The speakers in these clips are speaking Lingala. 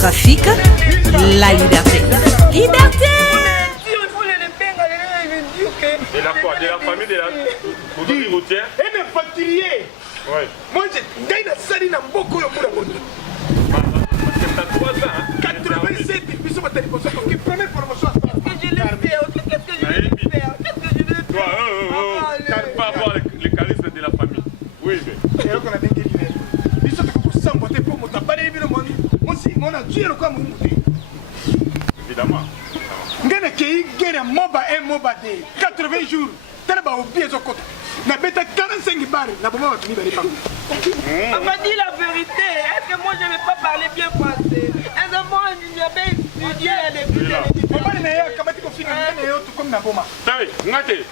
trafic, la liberté. Liberté! De la quoi? De la famille de la routière? Et de facturier. Ouais. Moi, j'ai une salle dans beaucoup de monde. Parce que t'as 3 ans. 87, puis ça va te déposer comme première formation à faire. Qu'est-ce que je l'ai fait? Qu'est-ce que je l'ai fait? Qu'est-ce que je l'ai fait? Toi, t'arrives pas à voir le calice de la famille. Oui, mais. Et là, on a bien guéri. Ils sont pour s'emboîter pour monter. Pas les monde. Moi, si, on a tué le quoi, mon monter. Évidemment. Ngana qui guerre moba et moba de 80 jours. Tel ba oublié ce côté. Na bête 45 balles. Na bomba va finir par les femmes. On m'a dit la vérité. Est-ce que moi je ne vais pas parler bien français? Est-ce que moi j'avais étudié à l'école? Bomba n'est pas comme tu confines. N'est pas tout comme na bomba. Taï, ngate.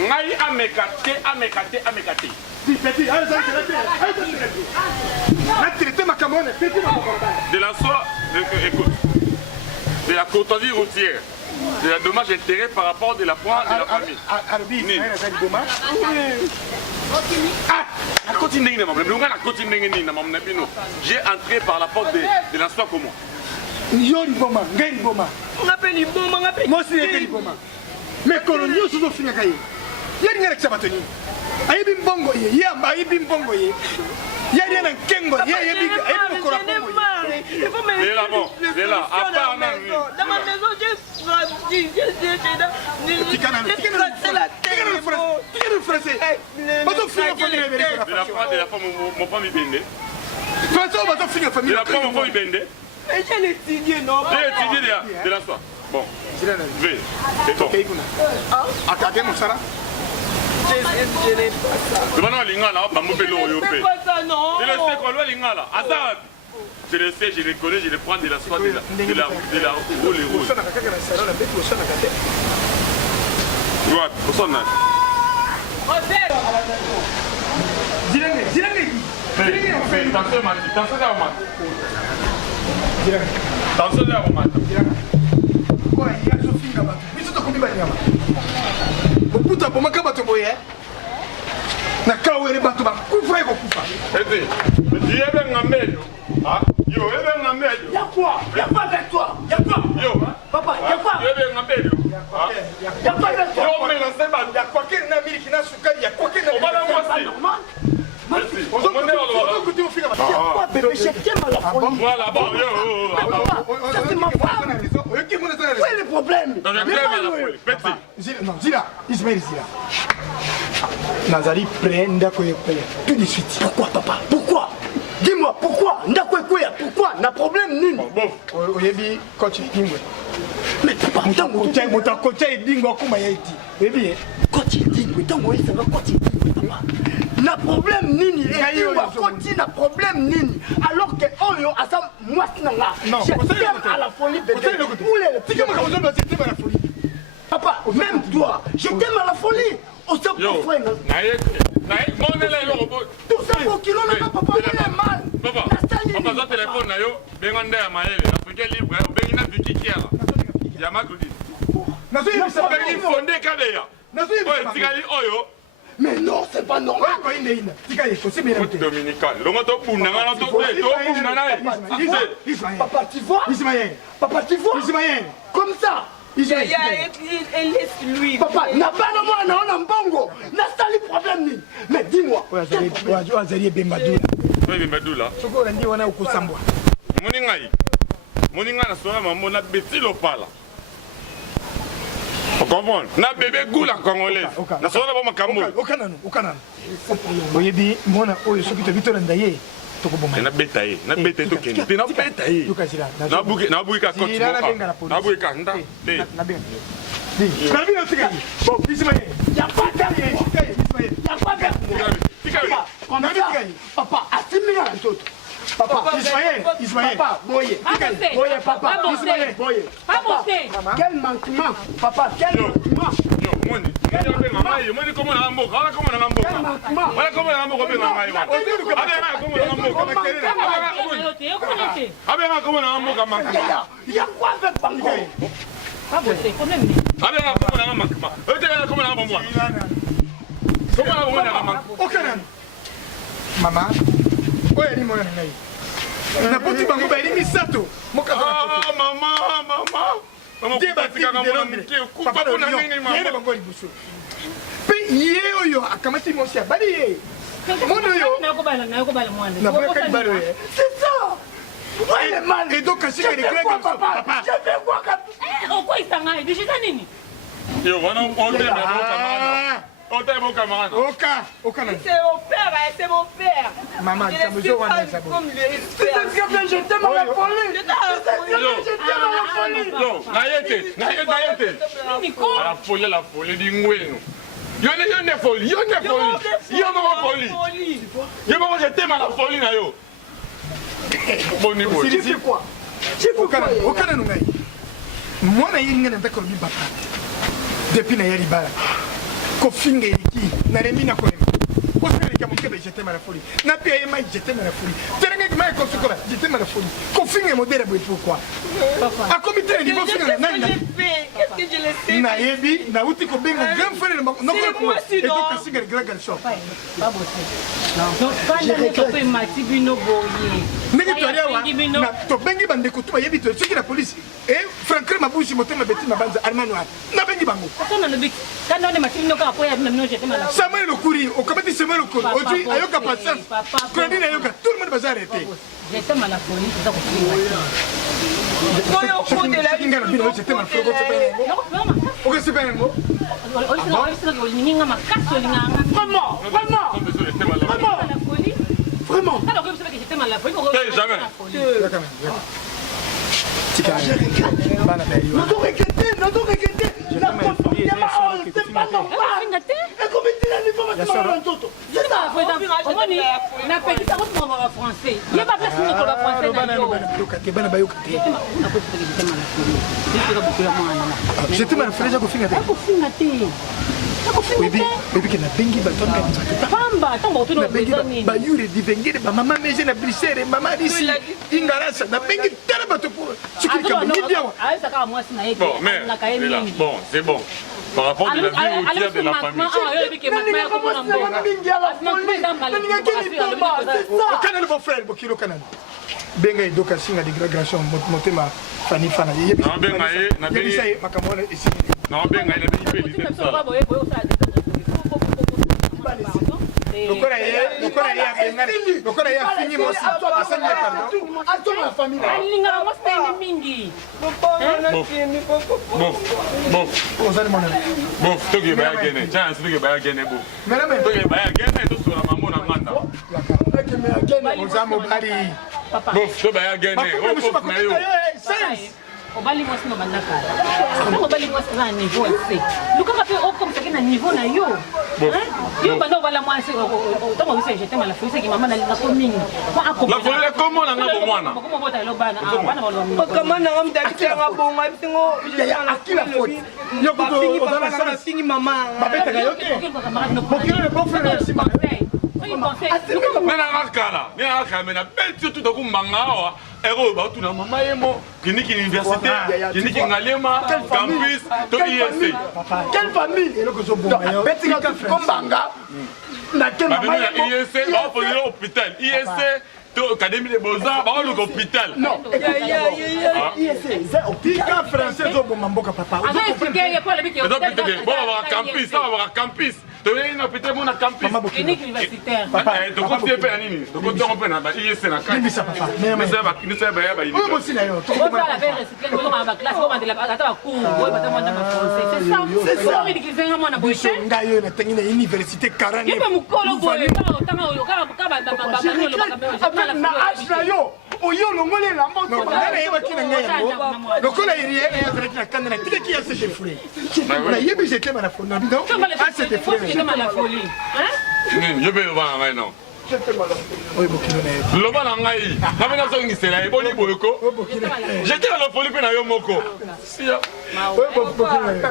Ngai amekate. Si petit, allez ça. La traité ma camone, petit ma bomba. De la soie, écoute. De la courtoisie routière. De la dommage intérêt par rapport de la pointe de la famille. Arbi, c'est un bomba. La continue de mon j'ai entré par la porte de la soie comment? Yo bomba, ngai bomba. On appelle les bombes, on appelle. Moi aussi les bomba. Mais colonio sous fini kaye. Y'a rien que ça va tenir. Aïe bim bongo ye, y'a aïe bim bongo ye. Y'a rien un kengo, y'a bim bongo. Il faut me c'est là, à part dans ma maison, j'ai j'ai étudié, non? J'ai étudié de la soie. Bon. V. C'est bon. Attendez, mon Sarah. Je n'ai pas ça. Je ne sais pas ça, non. Je le sais qu'on doit l'ingala. Attends. Je le sais, je les connais, je les prends de la soie de la roule et rouge. Droite, au son là. Y'a quoi? Y'a pas avec toi? Y'a quoi? Papa, y'a quoi? Y'a pas avec toi? Y'a quoi qu'il n'a mis qui n'a souka, y'a quoi qu'il n'a mis. Normal. Merci. Quoi, bébé, je t'aime à la folie. Voilà, bon, Ça c'est ma femme. Où est le problème? Non, je t'aime à la folie. Petit. Non, Zira, Ismaël Zira. Nazari prêt, Ndakoye, tout de suite. Pourquoi, papa? Pourquoi? Dis-moi, pourquoi? Ndakoye, pourquoi? N'a problème nul. Bon, oyebi, coach, dis-moi. Mais papa, mon coach est dingo, comment il a été? Baby, coach, dis-moi, dis-moi, ça va coach, papa. N'a problème nini, et dis-moi, coach, n'a problème nini. Alors que, oh yo, à ça, moi, c'est là. Je t'aime à la folie, bébé. C'est comme quand on doit s'aimer à la folie. Papa, même toi, je t'aime à la folie. On se prend tout ça pour qu'il en ait pas, papa, il est mal. Papa, ton téléphone, il y a un Africain libre, il y a un Vicky qui est là. Il y a un Macron. Mais non, c'est pas normal. Dominical. Papa, tu vois? Papa, tu vois? Comme ça. Laisse-lui. Papa, n'a pas de moi, non, on a un bongo. N'a pas de problème. Mais dis-moi. Oui, Bemadula. Moninga na soa maman na beti lopala. Tu comprends? Na bébé goula congolais. Na soa na ba makambo. Okana. Oyebi, mona oyo soki to bito ndaye. Na betaye, na betaye to kende. Na betaye. Na buki ka coach. Na buki ka nda. Na bien. Bon, Ismaël, il n'y a pas d'aller. Il n'y a pas d'aller. Papa, assimile un tout. Papa, Ismaël, papa, boye. Papa, Ismaël, boye. Papa, quel manquement. Papa, quel manquement. Il y a quoi avec Bango? Maman, Na poti bango ba elimi sato. Moka Ah, maman. Maman, Dieu va kupatika ngamona mke. Kupa kuna nini maman? Yere bango libuso. Pe ye oyo akamati mosi abali ye. Mono yo. Na yokobala mwana. Na boka kibalo ye. C'est ça. Ouais, mal. Et donc kasi que les grecs papa. Je fais quoi Eh, okwa isanga hivi shita nini? Yo, wana on t'aime camarade. On t'aime camarade. Oka na. C'est mon père, c'est mon père. Maman, Je tu as le besoin suis de pas ça. comme le respect. Je t'aime à la folie. Yo, naïete. Nico. La folie d'ingwenu. Yo ne folie. Yo je t'aime à la folie na yo. Bon niveau. Tu fais quoi? Tu fais quoi? Oka na nungai. Moi na yinga na ndako bi bapa. Depuis na yari bala. Ko finga iki na rembi na ko j'étais mal à la folie. N'a pas aimé, j'étais mal à la folie. Tu n'as pas aimé, j'étais mal à la folie. Confine et modèle, pourquoi? À comité, il faut finir. Qu'est-ce que je le sais? Naïbi, Naouti, Kobingo, grand frère, non, et donc, c'est le grand shop. Pas non, pas de ne matibino boye. Mais tu as bengi bande kutuba yebi to c'est la police et Franklin Mabushi motema beti mabanza almanoir na bengi bango kana no bik kana ne matibino ka apoya na mino jete mala Samuel Okuri okamati Samuel Okuri oji ayoka patience Claudine ayoka tout le monde va s'arrêter jete mala police za kufinga Koyo ko de la kinga bino jete mal flogo c'est OK c'est bien ngo olinga makaso linganga vraiment vraiment alors que vous savez que j'étais mal à la folie jamais non regretter la confiance c'est pas normal et comme il dit la niveau c'est ça omoni na peki ça ko mo français il y a pas place ni ko français na yo bana bayoka na ko que j'étais mal à la folie j'étais mal à la folie ko finga te Baby que na bengi batonga pamba tombo tu no bezani ba yuri divengere ba mama meje na brisere mama disi ingarasa na bengi tele bato pour chikika bengi biawa ah ça ka moi sina yeke bon mais bon c'est bon par rapport à la vie routière de la famille kana le frère bokilo kana benga edoka singa de graduation motema fani fana yebi na benga ye na benga makamona esi non benga ile bengi pe Lokora ya fini mosi asanya pardon atoma la famille alinga mosta mingi bon ozali mona bon toge baya gene chance toge baya gene bo toge baya gene to sura mambo na nganda ozamo bali bon to baya gene o ko meyo obali mwasi no bandaka obali mwasi na niveau C lukaka pe okom saki na niveau na yo yo bando bala mwasi to mo bise j'étais mal à faire ki mama na linga ko mingi la folie comment na ngabo mwana comment bota lo bana bana balo comment na ngam dakite ngabonga bisingo ya akila faute yo ko ozana sana singi mama babeta ga yote bokilo le bon frère si ma nena nakala mena bel surtout de kumanga ero ba tuna mama yemo kiniki université kiniki ngalema campus to ISC quelle famille et le ko so bon beti ka kombanga na quelle mama ISC ba pour l'hôpital ISC to académie des beaux-arts ba le hôpital non ISC c'est hôpital français zo bon mboka papa on campus ça va campus to ina peut-être mon campus clinique universitaire papa to ko tie pe nini to ko to pe na ba ISC na kai ça papa mais ça va ni ça ba ya ba oui moi aussi na yo to on va la faire recycler on va classe on va de la ata cours on va demander ma français c'est ça on dit que c'est un mona boche ngayo na tengina université 40 yepa mukolo boye tanga oyo ka ba na âge na yo oyo longole la moto na yewa kina ngayo lokola iriye ya zaki na kanda na tiki ya se frère na yebi j'étais mal à fond na bidon ah c'était frère j'étais mal à folie hein je vais voir non oui bokilo na loba na ngai na bena so ngisela eboli boyoko j'étais à la folie pe na yo moko sia oui bokilo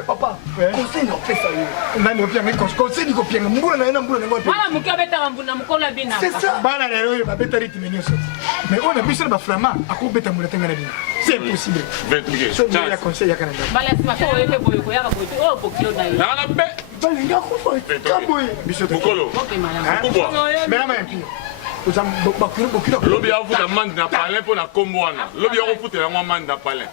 papa conseil no pesa yo na no pianga conseil ni ko pianga mbula na mbula na ngope mala mukabeta mbuna mukola bina c'est ça bana lelo yo babeta rythme nyoso mais on a vu ça ba flama akobeta mbula tengana bina c'est impossible so ni la conseil ya kananda bala sima so yeke boyoko ya boyoko oh bokilo na yo na be balinga ko fa kaboy biso mukolo okay mala kubwa mais la main pire lobi afuta mandi na palin mpo na kombo wana lobi akofutela yango mandi na palin